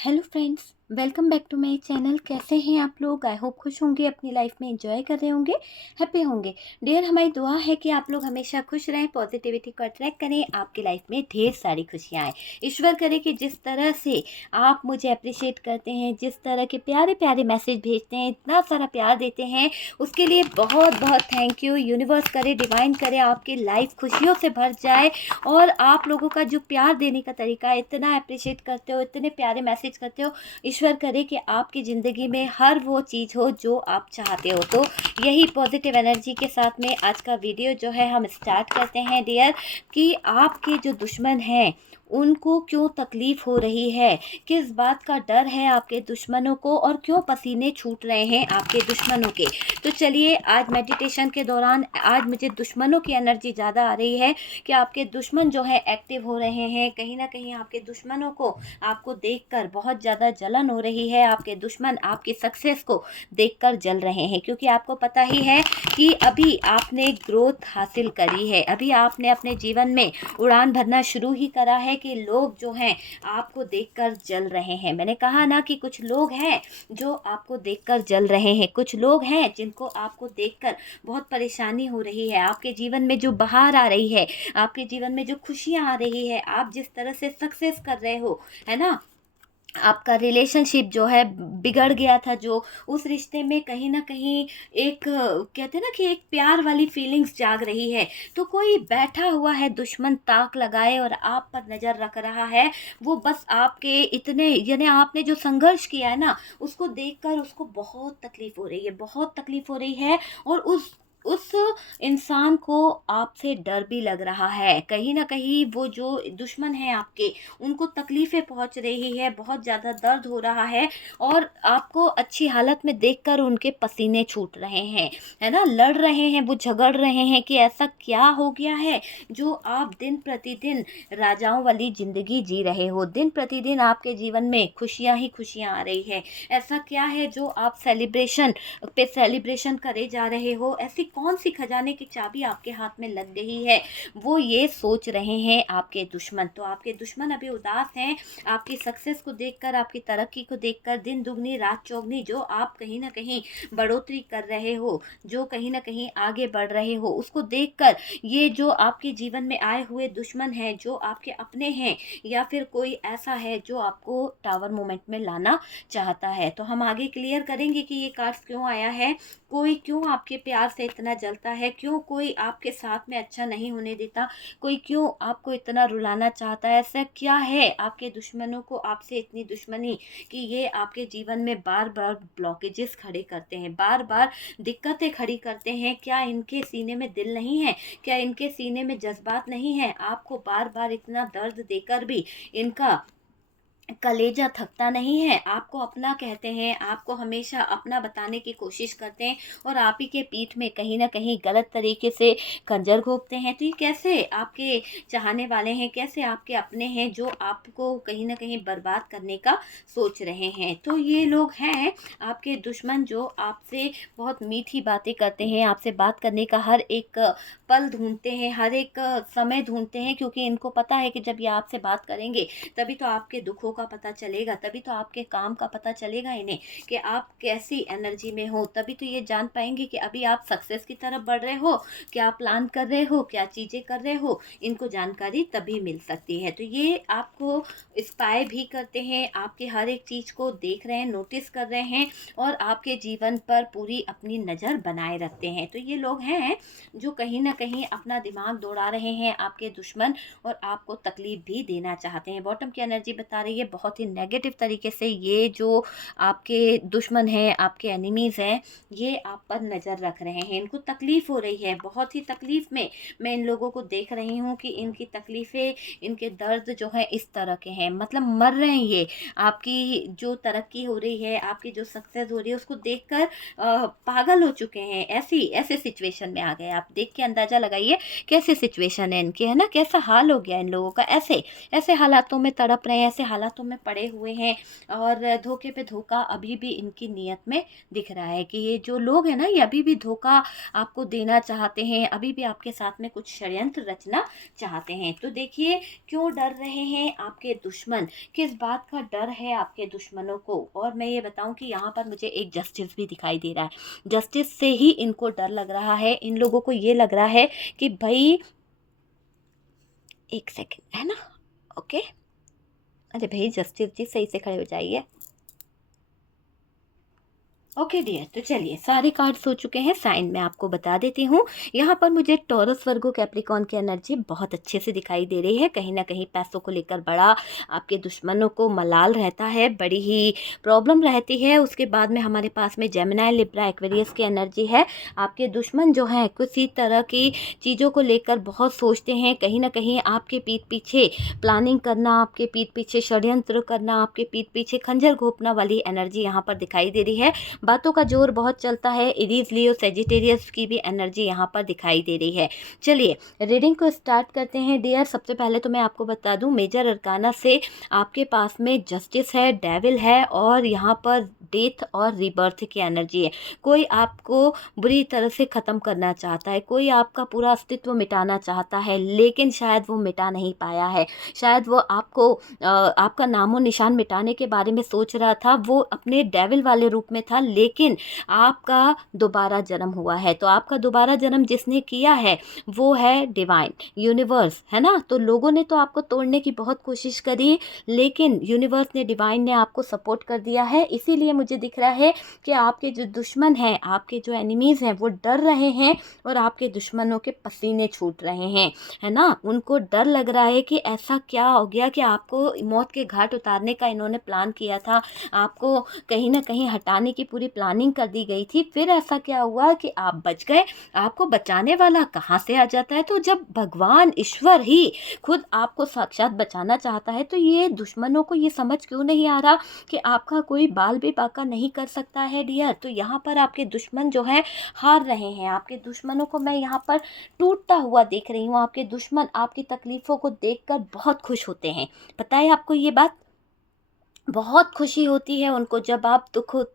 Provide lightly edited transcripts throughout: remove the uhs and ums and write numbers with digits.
Hello friends, welcome back to my channel. कैसे हैं आप लोग? आई होप खुश होंगे, अपनी लाइफ में एंजॉय कर रहे होंगे, हैप्पी होंगे। डियर, हमारी दुआ है कि आप लोग हमेशा खुश रहें, पॉजिटिविटी को अट्रैक्ट करें, आपकी लाइफ में ढेर सारी खुशियाँ आए। ईश्वर करे कि जिस तरह से आप मुझे अप्रिशिएट करते हैं, जिस तरह के प्यारे प्यारे मैसेज भेजते हैं, इतना सारा प्यार देते हैं, उसके लिए बहुत बहुत थैंक यू। यूनिवर्स करे, डिवाइन करे, आपकी लाइफ खुशियों से भर जाए। और आप लोगों का जो प्यार देने का तरीका है, इतना अप्रिशिएट करते हो, इतने प्यारे मैसेज करते हो, ईश्वर करे कि आपकी ज़िंदगी में हर वो चीज़ हो जो आप चाहते हो। तो यही पॉजिटिव एनर्जी के साथ में आज का वीडियो जो है हम स्टार्ट करते हैं डियर, कि आपके जो दुश्मन हैं उनको क्यों तकलीफ़ हो रही है, किस बात का डर है आपके दुश्मनों को, और क्यों पसीने छूट रहे हैं आपके दुश्मनों के। तो चलिए, आज मेडिटेशन के दौरान आज मुझे दुश्मनों की एनर्जी ज़्यादा आ रही है कि आपके दुश्मन जो है एक्टिव हो रहे हैं। कहीं ना कहीं आपके दुश्मनों को आपको देखकर बहुत ज़्यादा जलन हो रही है, आपके दुश्मन आपकी सक्सेस को देखकर जल रहे हैं, क्योंकि आपको पता ही है कि अभी आपने ग्रोथ हासिल करी है, अभी आपने अपने जीवन में उड़ान भरना शुरू ही करा है कि लोग जो हैं आपको देखकर जल रहे हैं। मैंने कहा ना कि कुछ लोग हैं जो आपको देखकर जल रहे हैं, कुछ लोग हैं जिनको आपको देखकर बहुत परेशानी हो रही है। आपके जीवन में जो बहार आ रही है, आपके जीवन में जो खुशियाँ आ रही है, आप जिस तरह से सक्सेस कर रहे हो, है ना, आपका रिलेशनशिप जो है बिगड़ गया था, जो उस रिश्ते में कहीं ना कहीं एक कहते हैं ना कि एक प्यार वाली फीलिंग्स जाग रही है। तो कोई बैठा हुआ है दुश्मन ताक लगाए और आप पर नज़र रख रहा है। वो बस आपके इतने, यानी आपने जो संघर्ष किया है ना, उसको देखकर उसको बहुत तकलीफ़ हो रही है, बहुत तकलीफ़ हो रही है। और उस इंसान को आपसे डर भी लग रहा है। कहीं न कहीं वो जो दुश्मन है आपके, उनको तकलीफ़ें पहुँच रही है, बहुत ज़्यादा दर्द हो रहा है, और आपको अच्छी हालत में देखकर उनके पसीने छूट रहे हैं, है ना? लड़ रहे हैं, वो झगड़ रहे हैं कि ऐसा क्या हो गया है जो आप दिन प्रतिदिन राजाओं वाली ज़िंदगी जी रहे हो, दिन प्रतिदिन आपके जीवन में खुशियाँ ही खुशियाँ आ रही है। ऐसा क्या है जो आप सेलिब्रेशन पे सेलिब्रेशन करे जा रहे हो? ऐसी कौन-सी खजाने की चाबी आपके हाथ में लग गई है? वो ये सोच रहे हैं आपके दुश्मन। तो आपके दुश्मन अभी उदास हैं, आपकी सक्सेस को देखकर, आपकी तरक्की को देखकर, दिन दुगनी रात चौगनी जो आप कहीं न कहीं बढ़ोतरी कर रहे हो, जो कहीं न कहीं आगे बढ़ रहे हो, उसको देखकर ये जो आपके जीवन में आए हुए दुश्मन हैं, जो आपके अपने हैं, या फिर कोई ऐसा है जो आपको टावर मोमेंट में लाना चाहता है। तो हम आगे क्लियर करेंगे कि ये कार्ड्स क्यों आया है, कोई क्यों आपके प्यार से इतना जलता है, क्यों कोई आपके साथ में अच्छा नहीं होने देता, कोई क्यों आपको इतना रुलाना चाहता है। ऐसा क्या है आपके दुश्मनों को आपसे इतनी दुश्मनी कि ये आपके जीवन में बार बार ब्लॉकेजेस खड़े करते हैं, बार बार दिक्कतें खड़ी करते हैं। क्या इनके सीने में दिल नहीं है? क्या इनके सीने में जज्बात नहीं है? आपको बार बार इतना दर्द देकर भी इनका कलेजा थकता नहीं है। आपको अपना कहते हैं, आपको हमेशा अपना बताने की कोशिश करते हैं, और आप ही के पीठ में कहीं न कहीं गलत तरीके से खंजर घोंपते हैं। तो ये कैसे आपके चाहने वाले हैं, कैसे आपके अपने हैं जो आपको कहीं न कहीं बर्बाद करने का सोच रहे हैं। तो ये लोग हैं आपके दुश्मन जो आपसे बहुत मीठी बातें करते हैं, आपसे बात करने का हर एक पल ढूँढते हैं, हर एक समय ढूँढते हैं, क्योंकि इनको पता है कि जब ये आपसे बात करेंगे तभी तो आपके दुखों का पता चलेगा, तभी तो आपके काम का पता चलेगा इन्हें कि आप कैसी एनर्जी में हो। तभी तो ये जान पाएँगे कि अभी आप सक्सेस की तरफ बढ़ रहे हो, क्या प्लान कर रहे हो, क्या चीज़ें कर रहे हो। इनको जानकारी तभी मिल सकती है। तो ये आपको स्पाई भी करते हैं, आपके हर एक चीज़ को देख रहे हैं, नोटिस कर रहे हैं, और आपके जीवन पर पूरी अपनी नज़र बनाए रखते हैं। तो ये लोग हैं जो कहीं न कहीं अपना दिमाग दौड़ा रहे हैं, आपके दुश्मन, और आपको तकलीफ़ भी देना चाहते हैं। बॉटम की एनर्जी बता रही है बहुत ही नेगेटिव तरीके से ये जो आपके दुश्मन हैं, आपके एनिमीज़ हैं, ये आप पर नज़र रख रहे हैं। इनको तकलीफ़ हो रही है, बहुत ही तकलीफ़ में मैं इन लोगों को देख रही हूँ कि इनकी तकलीफ़ें, इनके दर्द जो है इस तरह के हैं, मतलब मर रहे हैं ये। आपकी जो तरक्की हो रही है, आपकी जो सक्सेस हो रही है, उसको देखकर पागल हो चुके हैं। ऐसे सिचुएशन में आ गए। आप देख के अंदाज़ा लगाइए कैसी सिचुएशन है इनकी, है ना? कैसा हाल हो गया इन लोगों का। ऐसे हालातों में तड़प रहे हैं, ऐसे हालातों बातों में पड़े हुए हैं और धोखे पे धोखा अभी भी इनकी नीयत में दिख रहा है कि ये जो लोग हैं ना, ये अभी भी धोखा आपको देना चाहते हैं, अभी भी आपके साथ में कुछ षड्यंत्र रचना चाहते हैं। तो देखिए क्यों डर रहे हैं आपके दुश्मन, किस बात का डर है आपके दुश्मनों को। और मैं ये बताऊं कि यहाँ पर मुझे एक जस्टिस भी दिखाई दे रहा है, जस्टिस से ही इनको डर लग रहा है। इन लोगों को ये लग रहा है कि भाई एक सेकंड, है ना, ओके, अरे भाई जस्टिस जी सही से खड़े हो जाइए। ओके डियर, तो चलिए सारे कार्ड्स हो चुके हैं साइन, मैं आपको बता देती हूँ। यहाँ पर मुझे टॉरस वर्गो कैप्रिकॉन की एनर्जी बहुत अच्छे से दिखाई दे रही है। कहीं ना कहीं पैसों को लेकर बड़ा आपके दुश्मनों को मलाल रहता है, बड़ी ही प्रॉब्लम रहती है। उसके बाद में हमारे पास में जेमिनाई, लिब्रा, एक्वेरियस की एनर्जी है। आपके दुश्मन जो हैं किसी तरह की चीज़ों को लेकर बहुत सोचते हैं, कहीं ना कहीं आपके पीठ पीछे प्लानिंग करना, आपके पीठ पीछे षड्यंत्र करना, आपके पीठ पीछे खंजर घोंपना वाली एनर्जी यहाँ पर दिखाई दे रही है। बातों का जोर बहुत चलता है। एरीज, लियो, सेजिटेरियस की भी एनर्जी यहाँ पर दिखाई दे रही है। चलिए रीडिंग को स्टार्ट करते हैं डियर। सबसे पहले तो मैं आपको बता दूं, मेजर अरकाना से आपके पास में जस्टिस है, डेविल है और यहाँ पर डेथ और रीबर्थ की एनर्जी है। कोई आपको बुरी तरह से ख़त्म करना चाहता है, कोई आपका पूरा अस्तित्व मिटाना चाहता है, लेकिन शायद वो मिटा नहीं पाया है। शायद वो आपको आपका नामो निशान मिटाने के बारे में सोच रहा था। वो अपने डेविल वाले रूप में था, लेकिन आपका दोबारा जन्म हुआ है। तो आपका दोबारा जन्म जिसने किया है वो है डिवाइन, यूनिवर्स, है ना। तो लोगों ने तो आपको तोड़ने की बहुत कोशिश करी, लेकिन यूनिवर्स ने, डिवाइन ने आपको सपोर्ट कर दिया है। इसीलिए मुझे दिख रहा है कि आपके जो दुश्मन हैं, आपके जो एनिमीज़ हैं, वो डर रहे हैं और आपके दुश्मनों के पसीने छूट रहे हैं, है ना। उनको डर लग रहा है कि ऐसा क्या हो गया कि आपको मौत के घाट उतारने का इन्होंने प्लान किया था, आपको कहीं ना कहीं हटाने की पूरी प्लानिंग कर दी गई थी, फिर ऐसा क्या हुआ कि आप बच गए। आपको बचाने वाला कहाँ से आ जाता है। तो जब भगवान ईश्वर ही खुद आपको साक्षात बचाना चाहता है, तो ये दुश्मनों को ये समझ क्यों नहीं आ रहा कि आपका कोई बाल भी बाका नहीं कर सकता है डियर। तो यहाँ पर आपके दुश्मन जो है हार रहे हैं। आपके दुश्मनों को मैं यहाँ पर टूटता हुआ देख रही हूँ। आपके दुश्मन आपकी तकलीफ़ों को देखकर बहुत खुश होते हैं। पता है आपको ये बात, बहुत खुशी होती है उनको जब आप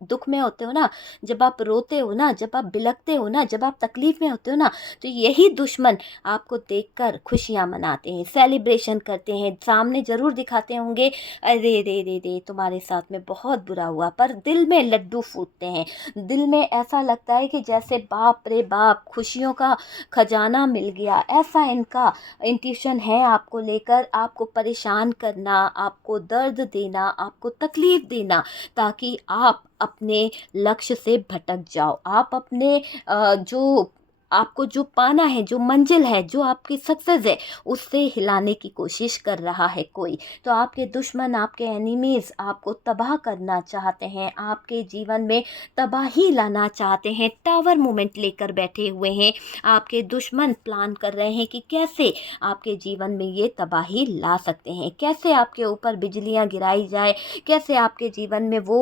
दुख में होते हो ना, जब आप रोते हो ना, जब आप बिलखते हो ना, जब आप तकलीफ़ में होते हो ना, तो यही दुश्मन आपको देखकर खुशियाँ मनाते हैं, सेलिब्रेशन करते हैं, सामने ज़रूर दिखाते होंगे अरे रे रे रे तुम्हारे साथ में बहुत बुरा हुआ, पर दिल में लड्डू फूटते हैं। दिल में ऐसा लगता है कि जैसे बाप रे बाप खुशियों का खजाना मिल गया। ऐसा इनका इंट्यूशन है आपको लेकर, आपको परेशान करना, आपको दर्द देना, आपको तकलीफ़ देना, ताकि आप अपने लक्ष्य से भटक जाओ। आप अपने जो आपको जो पाना है, जो मंजिल है, जो आपकी सक्सेस है, उससे हिलाने की कोशिश कर रहा है कोई। तो आपके दुश्मन, आपके एनिमीज़ आपको तबाह करना चाहते हैं, आपके जीवन में तबाही लाना चाहते हैं, टावर मूवमेंट लेकर बैठे हुए हैं। आपके दुश्मन प्लान कर रहे हैं कि कैसे आपके जीवन में ये तबाही ला सकते हैं, कैसे आपके ऊपर बिजलियां गिराई जाए, कैसे आपके जीवन में वो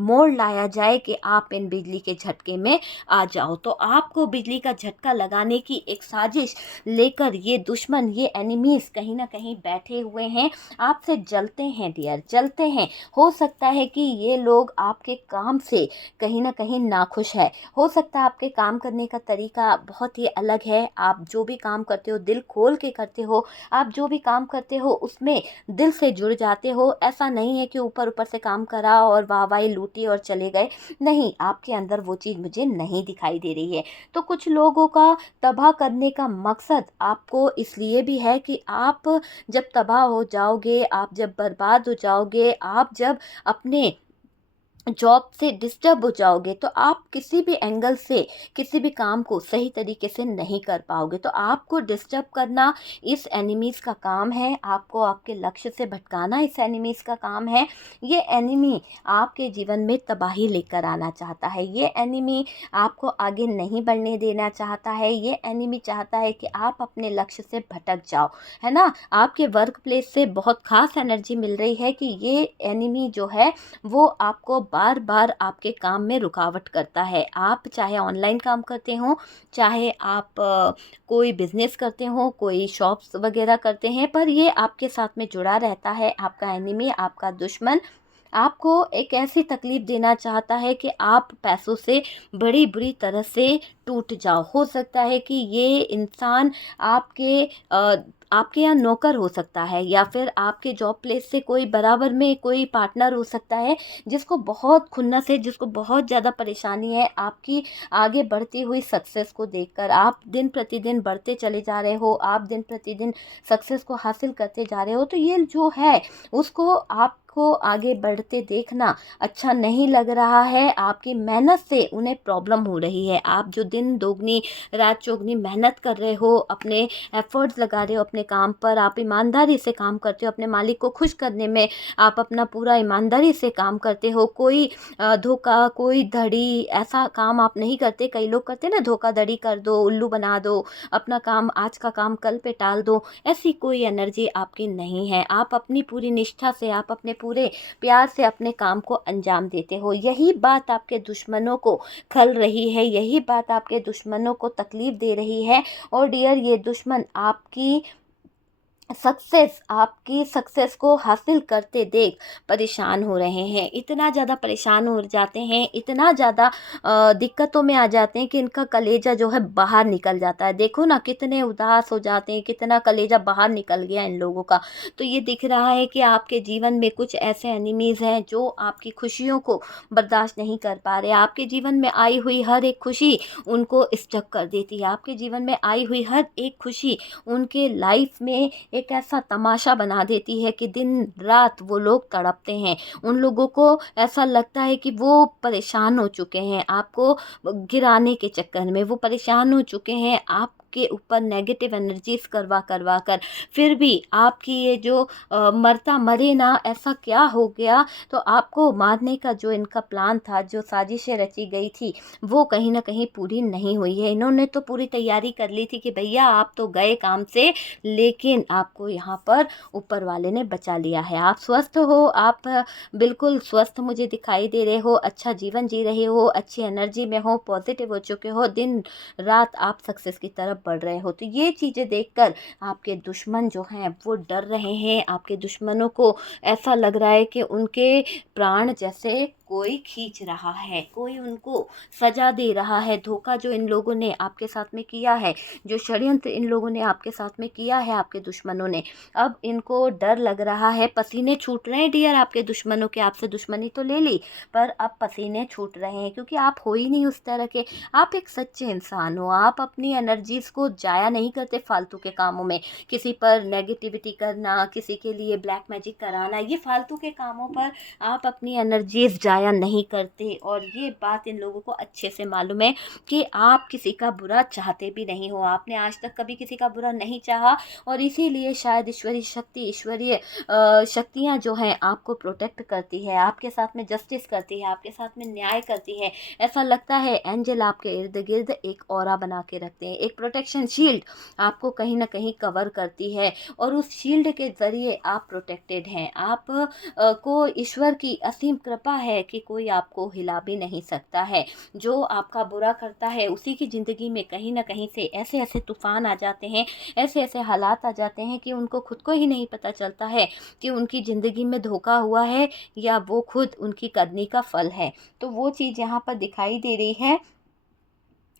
मोड़ लाया जाए कि आप इन बिजली के झटके में आ जाओ। तो आपको बिजली का झटका लगाने की एक साजिश लेकर ये दुश्मन, ये एनिमीज़ कहीं ना कहीं बैठे हुए हैं, आपसे जलते हैं डियर, जलते हैं। हो सकता है कि ये लोग आपके काम से कहीं ना कहीं नाखुश है। हो सकता है आपके काम करने का तरीका बहुत ही अलग है। आप जो भी काम करते हो दिल खोल के करते हो, आप जो भी काम करते हो उसमें दिल से जुड़ जाते हो। ऐसा नहीं है कि ऊपर ऊपर से काम करा और वाहवाही लूटी और चले गए, नहीं, आपके अंदर वो चीज़ मुझे नहीं दिखाई दे रही है। तो कुछ लोगों का तबाह करने का मकसद आपको इसलिए भी है कि आप जब तबाह हो जाओगे, आप जब बर्बाद हो जाओगे, आप जब अपने जॉब से डिस्टर्ब हो जाओगे, तो आप किसी भी एंगल से किसी भी काम को सही तरीके से नहीं कर पाओगे। तो आपको डिस्टर्ब करना इस एनिमीज़ का काम है, आपको आपके लक्ष्य से भटकाना इस एनिमीज़ का काम है। ये एनिमी आपके जीवन में तबाही लेकर आना चाहता है, ये एनिमी आपको आगे नहीं बढ़ने देना चाहता है, ये एनिमी चाहता है कि आप अपने लक्ष्य से भटक जाओ, है ना। आपके वर्क प्लेस से बहुत ख़ास एनर्जी मिल रही है कि ये एनिमी जो है वो आपको बार बार आपके काम में रुकावट करता है। आप चाहे ऑनलाइन काम करते हो, चाहे आप कोई बिज़नेस करते हो, कोई शॉप्स वगैरह करते हैं, पर ये आपके साथ में जुड़ा रहता है। आपका एनिमी, आपका दुश्मन आपको एक ऐसी तकलीफ़ देना चाहता है कि आप पैसों से बड़ी बुरी तरह से टूट जाओ। हो सकता है कि ये इंसान आपके आपके यहाँ नौकर हो सकता है, या फिर आपके जॉब प्लेस से कोई बराबर में कोई पार्टनर हो सकता है, जिसको बहुत खुन्नस है, जिसको बहुत ज़्यादा परेशानी है आपकी आगे बढ़ती हुई सक्सेस को देखकर। आप दिन प्रतिदिन बढ़ते चले जा रहे हो, आप दिन प्रतिदिन सक्सेस को हासिल करते जा रहे हो, तो ये जो है उसको आपको आगे बढ़ते देखना अच्छा नहीं लग रहा है। आपकी मेहनत से उन्हें प्रॉब्लम हो रही है। आप जो दिन दोगुनी रात चौगुनी मेहनत कर रहे हो, अपने एफर्ट्स लगा रहे हो अपने काम पर, आप ईमानदारी से काम करते हो, अपने मालिक को खुश करने में आप अपना पूरा ईमानदारी से काम करते हो। कोई धोखा, कोई धड़ी ऐसा काम आप नहीं करते। कई लोग करते हैं ना, धोखाधड़ी कर दो, उल्लू बना दो, अपना काम, आज का काम कल पे टाल दो। ऐसी कोई एनर्जी आपकी नहीं है। आप अपनी पूरी निष्ठा से, आप अपने पूरे प्यार से अपने काम को अंजाम देते हो। यही बात आपके दुश्मनों को खल रही है, यही बात आपके दुश्मनों को तकलीफ़ दे रही है। और डियर, ये दुश्मन आपकी सक्सेस को हासिल करते देख परेशान हो रहे हैं। इतना ज़्यादा परेशान हो जाते हैं, इतना ज़्यादा दिक्कतों में आ जाते हैं कि इनका कलेजा जो है बाहर निकल जाता है। देखो ना, कितने उदास हो जाते हैं, कितना कलेजा बाहर निकल गया इन लोगों का। तो ये दिख रहा है कि आपके जीवन में कुछ ऐसे एनिमीज़ हैं जो आपकी खुशियों को बर्दाश्त नहीं कर पा रहे। आपके जीवन में आई हुई हर एक खुशी उनको स्टक कर देती है। आपके जीवन में आई हुई हर एक खुशी उनके लाइफ में एक ऐसा तमाशा बना देती है कि दिन रात वो लोग तड़पते हैं। उन लोगों को ऐसा लगता है कि वो परेशान हो चुके हैं, आपको गिराने के चक्कर में वो परेशान हो चुके हैं, आपके ऊपर नेगेटिव एनर्जीज करवा करवा कर। फिर भी आपकी ये जो मरता मरे ना, ऐसा क्या हो गया, तो आपको मारने का जो इनका प्लान था, जो साजिशें रची गई थी, वो कहीं ना कहीं पूरी नहीं हुई है। इन्होंने तो पूरी तैयारी कर ली थी कि भैया आप तो गए काम से, लेकिन आपको यहाँ पर ऊपर वाले ने बचा लिया है। आप स्वस्थ हो, आप बिल्कुल स्वस्थ मुझे दिखाई दे रहे हो, अच्छा जीवन जी रहे हो, अच्छी एनर्जी में हो, पॉजिटिव हो चुके हो, दिन रात आप सक्सेस की तरफ बढ़ रहे हो। तो ये चीज़ें देखकर आपके दुश्मन जो हैं वो डर रहे हैं। आपके दुश्मनों को ऐसा लग रहा है कि उनके प्राण जैसे कोई खींच रहा है, कोई उनको सजा दे रहा है। धोखा जो इन लोगों ने आपके साथ में किया है, जो षड्यंत्र इन लोगों ने आपके साथ में किया है, आपके दुश्मनों ने, अब इनको डर लग रहा है। पसीने छूट रहे हैं डियर आपके दुश्मनों के। आपसे दुश्मनी तो ले ली, पर अब पसीने छूट रहे हैं, क्योंकि आप हो ही नहीं उस तरह के। आप एक सच्चे इंसान हो, आप अपनी एनर्जीज को जाया नहीं करते फालतू के कामों में। किसी पर नेगेटिविटी करना, किसी के लिए ब्लैक मैजिक कराना, ये फालतू के कामों पर आप अपनी एनर्जीज जाया नहीं करते। और ये बात इन लोगों को अच्छे से मालूम है कि आप किसी का बुरा चाहते भी नहीं हो। आपने आज तक कभी किसी का बुरा नहीं चाहा, और इसीलिए शायद ईश्वरीय शक्ति, ईश्वरीय शक्तियाँ जो हैं आपको प्रोटेक्ट करती है, आपके साथ में जस्टिस करती है, आपके साथ में न्याय करती है। ऐसा लगता है एंजल आपके इर्द गिर्द एक ऑरा बना के रखते हैं, एक प्रोटेक्शन शील्ड आपको कहीं ना कहीं कवर करती है, और उस शील्ड के ज़रिए आप प्रोटेक्टेड हैं। आप को ईश्वर की असीम कृपा है कि कोई आपको हिला भी नहीं सकता है। जो आपका बुरा करता है उसी की ज़िंदगी में कहीं ना कहीं से ऐसे ऐसे तूफान आ जाते हैं, ऐसे ऐसे हालात आ जाते हैं कि उनको खुद को ही नहीं पता चलता है कि उनकी ज़िंदगी में धोखा हुआ है या वो खुद उनकी करनी का फल है। तो वो चीज़ यहाँ पर दिखाई दे रही है।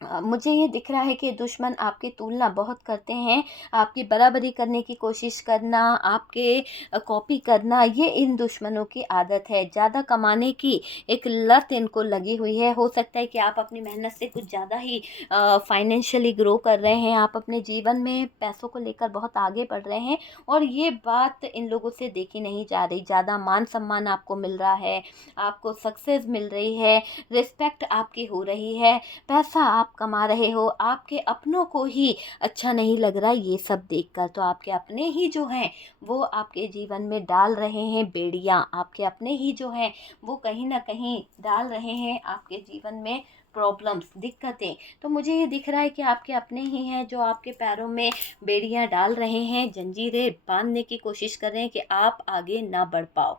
मुझे ये दिख रहा है कि दुश्मन आपकी तुलना बहुत करते हैं, आपकी बराबरी करने की कोशिश करना, आपके कॉपी करना, ये इन दुश्मनों की आदत है। ज़्यादा कमाने की एक लत इनको लगी हुई है। हो सकता है कि आप अपनी मेहनत से कुछ ज़्यादा ही फाइनेंशियली ग्रो कर रहे हैं, आप अपने जीवन में पैसों को लेकर बहुत आगे बढ़ रहे हैं, और ये बात इन लोगों से देखी नहीं जा रही। ज़्यादा मान सम्मान आपको मिल रहा है, आपको सक्सेस मिल रही है, रिस्पेक्ट आपकी हो रही है, पैसा आप कमा रहे हो, आपके अपनों को ही अच्छा नहीं लग रहा ये सब देखकर। तो आपके अपने ही जो हैं वो आपके जीवन में डाल रहे हैं बेड़ियाँ, आपके अपने ही जो हैं वो कहीं ना कहीं डाल रहे हैं आपके जीवन में प्रॉब्लम्स, दिक्कतें। तो मुझे ये दिख रहा है कि आपके अपने ही हैं जो आपके पैरों में बेड़ियाँ डाल रहे हैं, जंजीरें बांधने की कोशिश कर रहे हैं कि आप आगे ना बढ़ पाओ।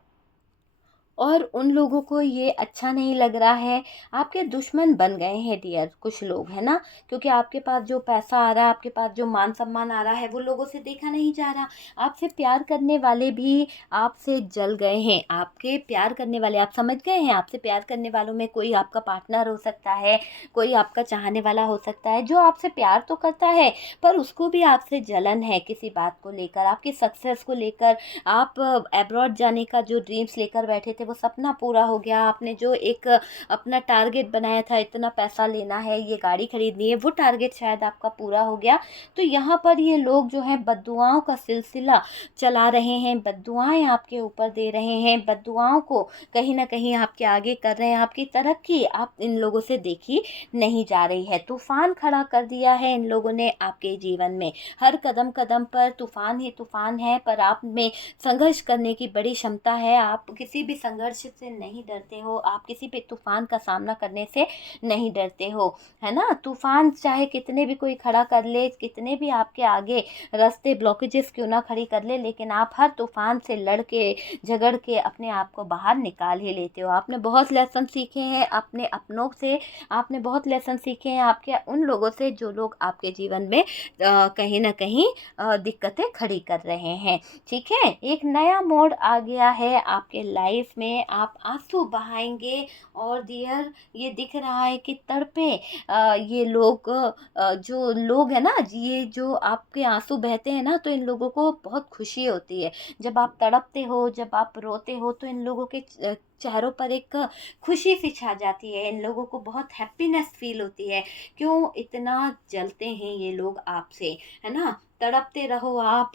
और उन लोगों को ये अच्छा नहीं लग रहा है। आपके दुश्मन बन गए हैं डियर कुछ लोग, है ना, क्योंकि आपके पास जो पैसा आ रहा है, आपके पास जो मान सम्मान आ रहा है, वो लोगों से देखा नहीं जा रहा। आपसे प्यार करने वाले भी आपसे जल गए हैं। आपके प्यार करने वाले, आप समझ गए हैं, आपसे प्यार करने वालों में कोई आपका पार्टनर हो सकता है, कोई आपका चाहने वाला हो सकता है जो आपसे प्यार तो करता है पर उसको भी आपसे जलन है किसी बात को लेकर, आपकी सक्सेस को लेकर। आप अब्रॉड जाने का जो ड्रीम्स लेकर बैठे थे वो सपना पूरा हो गया। आपने जो एक अपना टारगेट बनाया था, इतना पैसा लेना है, ये गाड़ी खरीदनी है, वो टारगेट शायद आपका पूरा हो गया। तो यहाँ पर ये लोग जो हैं बद्दुआओं का सिलसिला चला रहे हैं, बद्दुआएं आपके ऊपर दे रहे हैं, बद्दुआओं को कहीं ना कहीं आपके आगे कर रहे हैं। आपकी तरक्की आप इन लोगों से देखी नहीं जा रही है। तूफान खड़ा कर दिया है इन लोगों ने आपके जीवन में। हर कदम कदम पर तूफान ही तूफान है, पर आप में संघर्ष करने की बड़ी क्षमता है। आप किसी भी संघर्ष से नहीं डरते हो, आप किसी भी तूफान का सामना करने से नहीं डरते हो, है ना। तूफान चाहे कितने भी कोई खड़ा कर ले, कितने भी आपके आगे रास्ते ब्लॉकेजेस क्यों ना खड़ी कर ले, लेकिन आप हर तूफान से लड़ के झगड़ के अपने आप को बाहर निकाल ही लेते हो। आपने बहुत लेसन सीखे हैं अपने अपनों से, आपने बहुत लेसन सीखे हैं आपके उन लोगों से जो लोग आपके जीवन में कहीं ना कहीं दिक्कतें खड़ी कर रहे हैं। ठीक है, एक नया मोड़ आ गया है आपके लाइफ में, आप आंसू बहाएंगे। और डियर ये दिख रहा है कि तड़पे ये लोग, जो लोग हैं ना, ये जो आपके आंसू बहते हैं ना, तो इन लोगों को बहुत खुशी होती है। जब आप तड़पते हो, जब आप रोते हो, तो इन लोगों के चेहरों पर एक खुशी सी छा जाती है। इन लोगों को बहुत हैप्पीनेस फील होती है। क्यों इतना जलते हैं ये लोग आपसे, है ना। तड़पते रहो आप।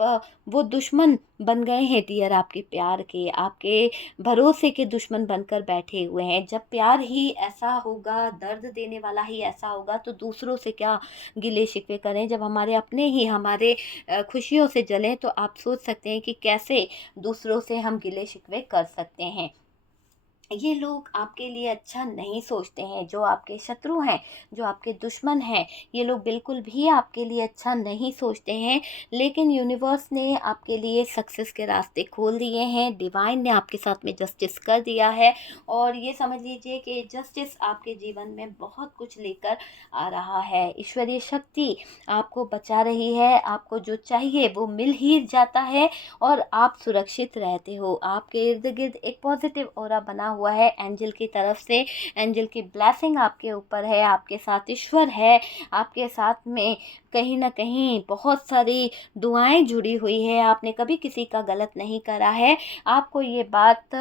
वो दुश्मन बन गए हैं डियर आपके प्यार के, आपके भरोसे के दुश्मन बनकर बैठे हुए हैं। जब प्यार ही ऐसा होगा, दर्द देने वाला ही ऐसा होगा, तो दूसरों से क्या गिले शिकवे करें। जब हमारे अपने ही हमारे खुशियों से जलें, तो आप सोच सकते हैं कि कैसे दूसरों से हम गिले शिकवे कर सकते हैं। ये लोग आपके लिए अच्छा नहीं सोचते हैं, जो आपके शत्रु हैं, जो आपके दुश्मन हैं, ये लोग बिल्कुल भी आपके लिए अच्छा नहीं सोचते हैं। लेकिन यूनिवर्स ने आपके लिए सक्सेस के रास्ते खोल दिए हैं, डिवाइन ने आपके साथ में जस्टिस कर दिया है। और ये समझ लीजिए कि जस्टिस आपके जीवन में बहुत कुछ लेकर आ रहा है। ईश्वरीय शक्ति आपको बचा रही है, आपको जो चाहिए वो मिल ही जाता है और आप सुरक्षित रहते हो। आपके इर्द गिर्द एक पॉजिटिव ऑरा बना हुआ है एंजल की तरफ से। एंजल की ब्लेसिंग आपके ऊपर है, आपके साथ ईश्वर है, आपके साथ में कहीं ना कहीं बहुत सारी दुआएं जुड़ी हुई है। आपने कभी किसी का गलत नहीं करा है। आपको ये बात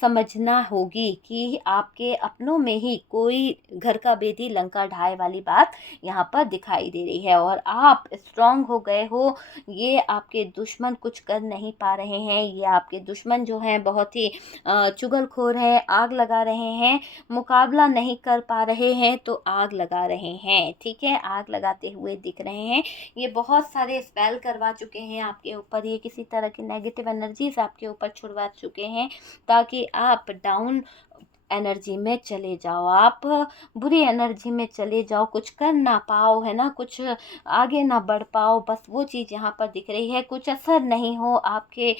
समझना होगी कि आपके अपनों में ही कोई घर का बेदी लंका ढाए वाली बात यहाँ पर दिखाई दे रही है। और आप स्ट्रांग हो गए हो, ये आपके दुश्मन कुछ कर नहीं पा रहे हैं। ये आपके दुश्मन जो हैं बहुत ही चुगलखोर है, आग लगा रहे हैं, मुकाबला नहीं कर पा रहे हैं तो आग लगा रहे हैं। ठीक है, आग लगाते हुए दिख रहे हैं। ये बहुत सारे स्पेल करवा चुके हैं आपके ऊपर, ये किसी तरह की नेगेटिव एनर्जीज आपके ऊपर छुड़वा चुके हैं ताकि आप डाउन एनर्जी में चले जाओ, आप बुरी एनर्जी में चले जाओ, कुछ कर ना पाओ, है ना, कुछ आगे ना बढ़ पाओ। बस वो चीज़ यहाँ पर दिख रही है। कुछ असर नहीं हो आपके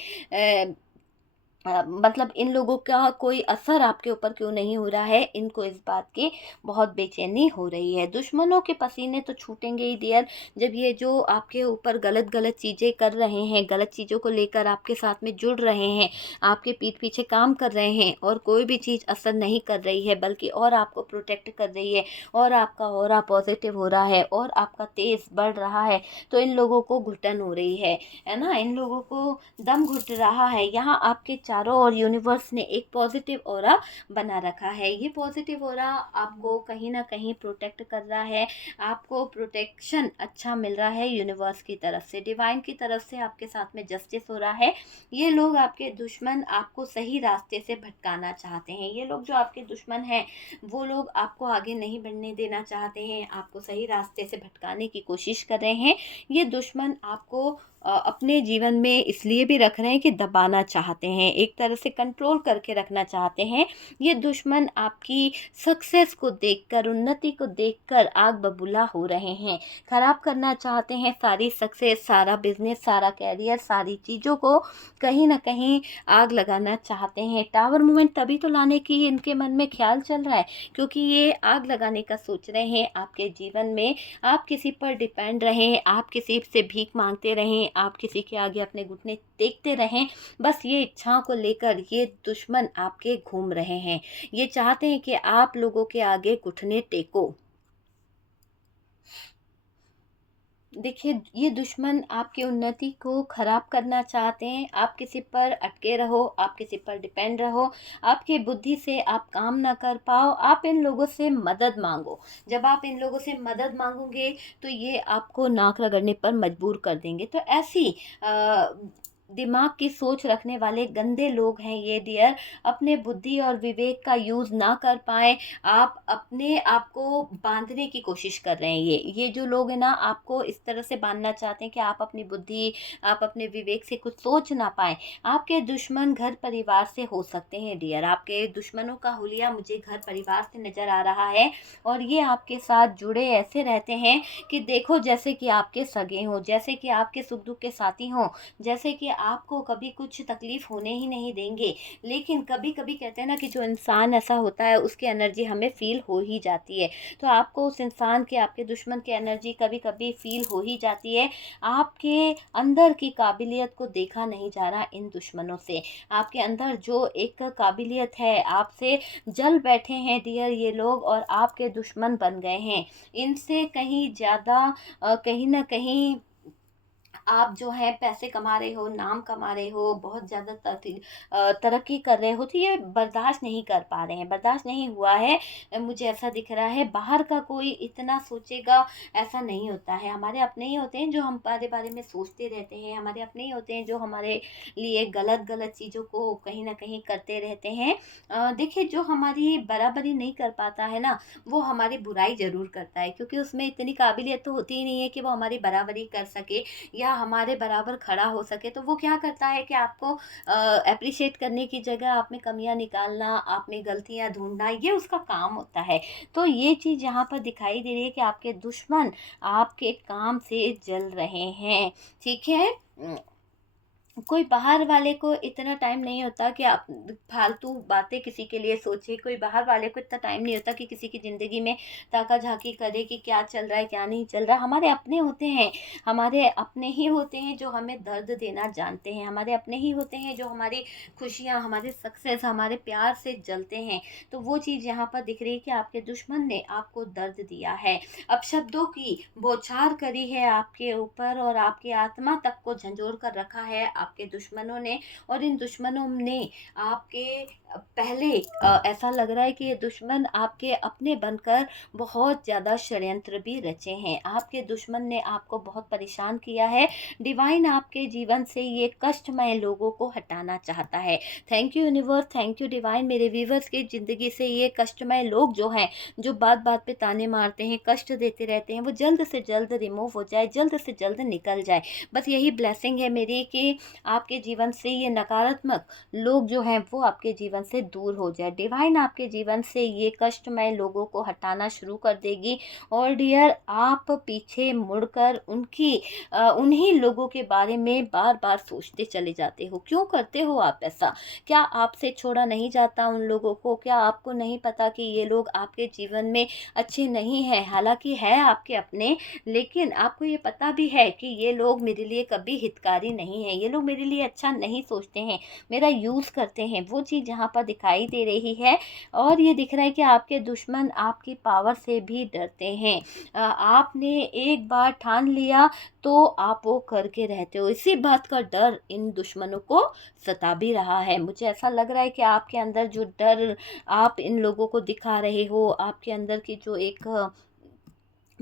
मतलब इन लोगों का कोई असर आपके ऊपर क्यों नहीं हो रहा है, इनको इस बात की बहुत बेचैनी हो रही है। दुश्मनों के पसीने तो छूटेंगे ही डियर, जब ये जो आपके ऊपर गलत गलत चीज़ें कर रहे हैं, गलत चीज़ों को लेकर आपके साथ में जुड़ रहे हैं, आपके पीठ पीछे काम कर रहे हैं और कोई भी चीज़ असर नहीं कर रही है बल्कि और आपको प्रोटेक्ट कर रही है और आपका ऑरा पॉजिटिव हो रहा है और आपका तेज बढ़ रहा है, तो इन लोगों को घुटन हो रही है ना, इन लोगों को दम घुट रहा है। यहाँ आपके चारों ओर यूनिवर्स ने एक पॉजिटिव ऑरा बना रखा है। ये पॉजिटिव ऑरा आपको कहीं ना कहीं प्रोटेक्ट कर रहा है, आपको प्रोटेक्शन अच्छा मिल रहा है यूनिवर्स की तरफ से, डिवाइन की तरफ से आपके साथ में जस्टिस हो रहा है। ये लोग आपके दुश्मन आपको सही रास्ते से भटकाना चाहते हैं। ये लोग जो आपके दुश्मन हैं वो लोग आपको आगे नहीं बढ़ने देना चाहते हैं, आपको सही रास्ते से भटकाने की कोशिश कर रहे हैं। ये दुश्मन आपको अपने जीवन में इसलिए भी रख रहे हैं कि दबाना चाहते हैं, एक तरह से कंट्रोल करके रखना चाहते हैं। ये दुश्मन आपकी सक्सेस को देखकर, उन्नति को देखकर आग बबूला हो रहे हैं। खराब करना चाहते हैं सारी सक्सेस, सारा बिजनेस, सारा कैरियर, सारी चीज़ों को कहीं न कहीं आग लगाना चाहते हैं। टावर मूवमेंट तभी तो लाने की इनके मन में ख्याल चल रहा है, क्योंकि ये आग लगाने का सोच रहे हैं आपके जीवन में। आप किसी पर डिपेंड रहें, आप किसी से भीख मांगते रहें, आप किसी के आगे अपने घुटने टेकते रहें, बस ये इच्छाओं को लेकर ये दुश्मन आपके घूम रहे हैं। ये चाहते हैं कि आप लोगों के आगे घुटने टेको। देखिए, ये दुश्मन आपकी उन्नति को ख़राब करना चाहते हैं। आप किसी पर अटके रहो, आप किसी पर डिपेंड रहो, आपकी बुद्धि से आप काम ना कर पाओ, आप इन लोगों से मदद मांगो। जब आप इन लोगों से मदद मांगोगे तो ये आपको नाक रगड़ने पर मजबूर कर देंगे। तो ऐसी दिमाग की सोच रखने वाले गंदे लोग हैं ये डियर। अपने बुद्धि और विवेक का यूज़ ना कर पाए, आप अपने आप को बांधने की कोशिश कर रहे हैं। ये जो लोग हैं ना, आपको इस तरह से बांधना चाहते हैं कि आप अपनी बुद्धि, आप अपने विवेक से कुछ सोच ना पाएँ। आपके दुश्मन घर परिवार से हो सकते हैं डियर। आपके दुश्मनों का हुलिया मुझे घर परिवार से नज़र आ रहा है, और ये आपके साथ जुड़े ऐसे रहते हैं कि देखो, जैसे कि आपके सगे हों, जैसे कि आपके सुख दुख के साथी हों, जैसे कि आपको कभी कुछ तकलीफ़ होने ही नहीं देंगे। लेकिन कभी-कभी कहते हैं ना कि जो इंसान ऐसा होता है उसकी एनर्जी हमें फ़ील हो ही जाती है। तो आपको उस इंसान की, आपके दुश्मन की एनर्जी कभी-कभी फ़ील हो ही जाती है। आपके अंदर की काबिलियत को देखा नहीं जा रहा इन दुश्मनों से। आपके अंदर जो एक काबिलियत है, आपसे जल बैठे हैं डियर ये लोग, और आपके दुश्मन बन गए हैं। इनसे कहीं ज़्यादा कहीं न कहीं आप जो है पैसे कमा रहे हो, नाम कमा रहे हो, बहुत ज़्यादा तरक्की कर रहे हो, तो ये बर्दाश्त नहीं कर पा रहे हैं, बर्दाश्त नहीं हुआ है। मुझे ऐसा दिख रहा है, बाहर का कोई इतना सोचेगा ऐसा नहीं होता है। हमारे अपने ही होते हैं जो हमारे बारे में सोचते रहते हैं, हमारे अपने ही होते हैं जो हमारे लिए गलत चीज़ों को कहीं न कहीं करते रहते हैं। देखिए, जो हमारी बराबरी नहीं कर पाता है ना, वो हमारी बुराई ज़रूर करता है, क्योंकि उसमें इतनी काबिलियत तो होती ही नहीं है कि वो हमारी बराबरी कर सके या हमारे बराबर खड़ा हो सके। तो वो क्या करता है कि आपको एप्रिशिएट करने की जगह आप में कमियाँ निकालना, आप में गलतियाँ ढूँढना, ये उसका काम होता है। तो ये चीज़ यहाँ पर दिखाई दे रही है कि आपके दुश्मन आपके काम से जल रहे हैं, ठीक है? कोई बाहर वाले को इतना टाइम नहीं होता कि आप फालतू बातें किसी के लिए सोचे। कोई बाहर वाले को इतना टाइम नहीं होता कि किसी की ज़िंदगी में ताका-झाकी करे कि क्या चल रहा है, क्या नहीं चल रहा है। हमारे अपने होते हैं, हमारे अपने ही होते हैं जो हमें दर्द देना जानते हैं, हमारे अपने ही होते हैं जो हमारी खुशियाँ, हमारी सक्सेस, हमारे प्यार से जलते हैं। तो वो चीज़ यहाँ पर दिख रही है कि आपके दुश्मन ने आपको दर्द दिया है, अपशब्दों की बौछार करी है आपके ऊपर, और आपकी आत्मा तक को झंझोर कर रखा है आपके दुश्मनों ने। और इन दुश्मनों ने आपके पहले ऐसा लग रहा है कि ये दुश्मन आपके अपने बनकर बहुत ज़्यादा षड्यंत्र भी रचे हैं। आपके दुश्मन ने आपको बहुत परेशान किया है। डिवाइन आपके जीवन से ये कष्टमय लोगों को हटाना चाहता है। Thank you universe, thank you divine. मेरे व्यूवर्स की ज़िंदगी से ये कष्टमय लोग जो हैं, जो बात-बात पे ताने मारते हैं, कष्ट देते रहते हैं, वो जल्द से जल्द रिमूव हो जाए, जल्द से जल्द निकल जाए। बस यही ब्लेसिंग है मेरी कि आपके जीवन से ये नकारात्मक लोग जो हैं वो आपके जीवन से दूर हो जाए। डिवाइन आपके जीवन से ये कष्टमय लोगों को हटाना शुरू कर देगी। और डियर, आप पीछे मुड़कर उन्हीं लोगों के बारे में बार-बार सोचते चले जाते हो। क्यों करते हो आप ऐसा? क्या आपसे छोड़ा नहीं जाता उन लोगों को? क्या आपको नहीं पता कि ये लोग आपके जीवन में अच्छे नहीं हैं? हालाँकि है आपके अपने, लेकिन आपको ये पता भी है कि ये लोग मेरे लिए कभी हितकारी नहीं हैं, ये लोग मेरे लिए अच्छा नहीं सोचते हैं, मेरा यूज़ करते हैं। वो चीज़ यहाँ पर दिखाई दे रही है। और ये दिख रहा है कि आपके दुश्मन आपकी पावर से भी डरते हैं। आपने एक बार ठान लिया तो आप वो करके रहते हो। इसी बात का डर इन दुश्मनों को सता भी रहा है। मुझे ऐसा लग रहा है कि आपके अंदर जो डर आप इन लोगों को दिखा रहे हो, आपके अंदर की जो एक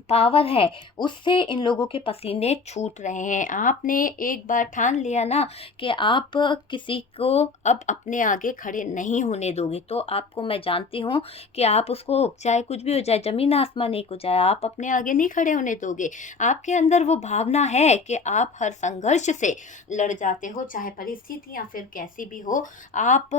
पावर है उससे इन लोगों के पसीने छूट रहे हैं। आपने एक बार ठान लिया ना कि आप किसी को अब अपने आगे खड़े नहीं होने दोगे, तो आपको मैं जानती हूँ कि आप उसको चाहे कुछ भी हो जाए, ज़मीन आसमान एक हो जाए, आप अपने आगे नहीं खड़े होने दोगे। आपके अंदर वो भावना है कि आप हर संघर्ष से लड़ जाते हो, चाहे परिस्थितियाँ फिर कैसी भी हो, आप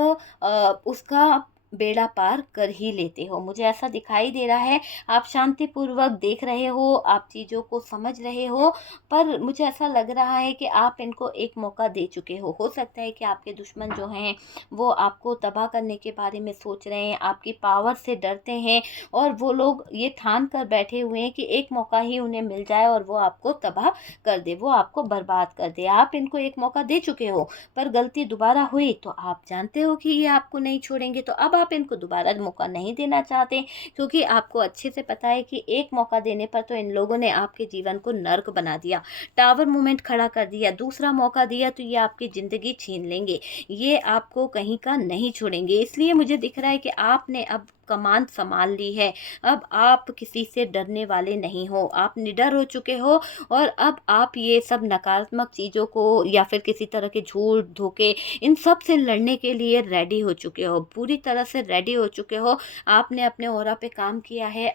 उसका बेड़ा पार कर ही लेते हो। मुझे ऐसा दिखाई दे रहा है, आप शांतिपूर्वक देख रहे हो, आप चीज़ों को समझ रहे हो, पर मुझे ऐसा लग रहा है कि आप इनको एक मौका दे चुके हो। हो सकता है कि आपके दुश्मन जो हैं, वो आपको तबाह करने के बारे में सोच रहे हैं, आपकी पावर से डरते हैं और वो लोग ये ठान कर बैठे हुए हैं कि एक मौका ही उन्हें मिल जाए और वो आपको तबाह कर दे, वो आपको बर्बाद कर दे। आप इनको एक मौका दे चुके हो, पर गलती दोबारा हुई तो आप जानते हो कि ये आपको नहीं छोड़ेंगे, तो अब आप इनको दोबारा मौका नहीं देना चाहते, क्योंकि आपको अच्छे से पता है कि एक मौका देने पर तो इन लोगों ने आपके जीवन को नर्क बना दिया, टावर मूवमेंट खड़ा कर दिया, दूसरा मौका दिया तो ये आपकी ज़िंदगी छीन लेंगे, ये आपको कहीं का नहीं छोड़ेंगे। इसलिए मुझे दिख रहा है कि आपने अब कमान संभाल ली है, अब आप किसी से डरने वाले नहीं हो, आप निडर हो चुके हो और अब आप ये सब नकारात्मक चीज़ों को या फिर किसी तरह के झूठ, धोखे, इन सब से लड़ने के लिए रेडी हो चुके हो, पूरी तरह से रेडी हो चुके हो। आपने अपने ऑरा पे काम किया है,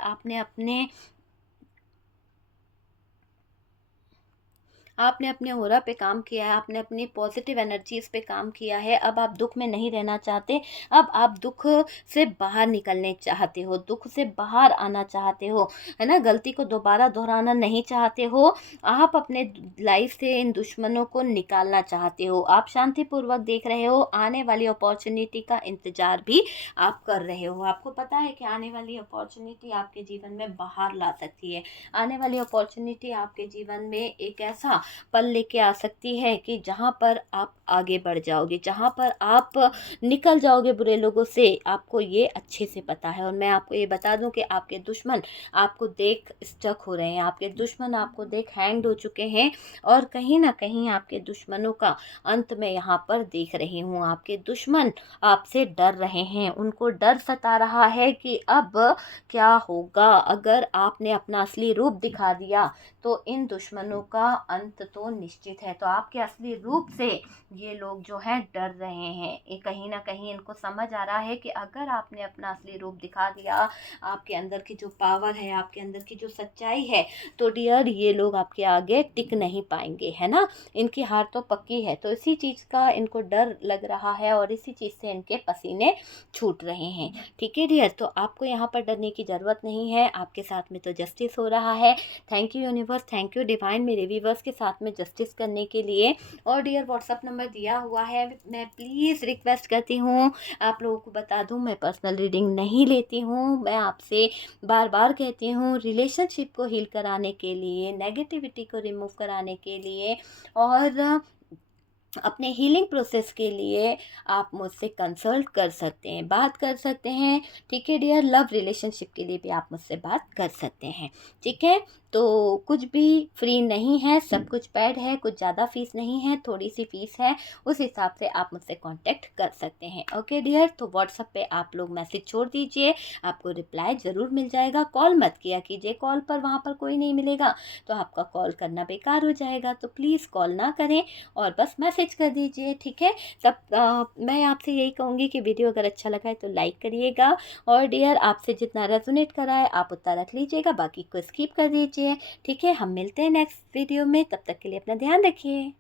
आपने अपने ऑरा पे काम किया है, आपने अपनी पॉजिटिव एनर्जीज़ पे काम किया है, अब आप दुःख में नहीं रहना चाहते, अब आप दुःख से बाहर निकलने चाहते हो, दुःख से बाहर आना चाहते हो, है ना? गलती को दोबारा दोहराना नहीं चाहते हो, आप अपने लाइफ से इन दुश्मनों को निकालना चाहते हो, आप शांतिपूर्वक देख रहे हो, आने वाली अपॉर्च्युनिटी का इंतज़ार भी आप कर रहे हो। आपको पता है कि आने वाली अपॉर्च्युनिटी आपके जीवन में बाहर ला सकती है, आने वाली अपॉर्च्युनिटी आपके जीवन में एक ऐसा पल लेके आ सकती है कि जहाँ पर आप आगे बढ़ जाओगे, जहाँ पर आप निकल जाओगे बुरे लोगों से, आपको ये अच्छे से पता है। और मैं आपको ये बता दूं कि आपके दुश्मन आपको देख स्टक हो रहे हैं, आपके दुश्मन आपको देख हैंग्ड हो चुके हैं और कहीं ना कहीं आपके दुश्मनों का अंत में यहाँ पर देख रही हूँ। आपके दुश्मन आपसे डर रहे हैं, उनको डर सता रहा है कि अब क्या होगा अगर आपने अपना असली रूप दिखा दिया, तो इन दुश्मनों का अंत तो निश्चित है। तो आपके असली रूप से ये लोग जो हैं डर रहे हैं, ये कहीं ना कहीं इनको समझ आ रहा है कि अगर आपने अपना असली रूप दिखा दिया, आपके अंदर की जो पावर है, आपके अंदर की जो सच्चाई है, तो डियर ये लोग आपके आगे टिक नहीं पाएंगे, है ना? इनकी हार तो पक्की है। तो इसी चीज़ का इनको डर लग रहा है और इसी चीज़ से इनके पसीने छूट रहे हैं। ठीक है डियर, तो आपको यहाँ पर डरने की ज़रूरत नहीं है, आपके साथ में तो जस्टिस हो रहा है। Thank you universe, thank you divine, मेरे व्यूवर्स के साथ में जस्टिस करने के लिए। और डियर व्हाट्सअप नंबर दिया हुआ है, मैं प्लीज़ रिक्वेस्ट करती हूँ, आप लोगों को बता दूँ मैं पर्सनल रीडिंग नहीं लेती हूँ। मैं आपसे बार बार कहती हूँ, रिलेशनशिप को हील कराने के लिए, नेगेटिविटी को रिमूव कराने के लिए और अपने हीलिंग प्रोसेस के लिए आप मुझसे कंसल्ट कर सकते हैं, बात कर सकते हैं। ठीक है डियर, लव रिलेशनशिप के लिए भी आप मुझसे बात कर सकते हैं। ठीक है, तो कुछ भी फ्री नहीं है, सब कुछ पेड है, कुछ ज़्यादा फीस नहीं है, थोड़ी सी फीस है, उस हिसाब से आप मुझसे कांटेक्ट कर सकते हैं। ओके डियर, तो व्हाट्सएप पे आप लोग मैसेज छोड़ दीजिए, आपको रिप्लाई ज़रूर मिल जाएगा। कॉल मत किया कीजिए, कॉल पर वहाँ पर कोई नहीं मिलेगा तो आपका कॉल करना बेकार हो जाएगा, तो प्लीज़ कॉल ना करें और बस मैसेज कर दीजिए। ठीक है, मैं आपसे यही कहूँगी कि वीडियो अगर अच्छा लगा है तो लाइक करिएगा और डियर आपसे जितना रेजोनेट करा है आप उतना रख लीजिएगा, बाकी को स्किप कर दीजिए। ठीक है, हम मिलते हैं नेक्स्ट वीडियो में, तब तक के लिए अपना ध्यान रखिए।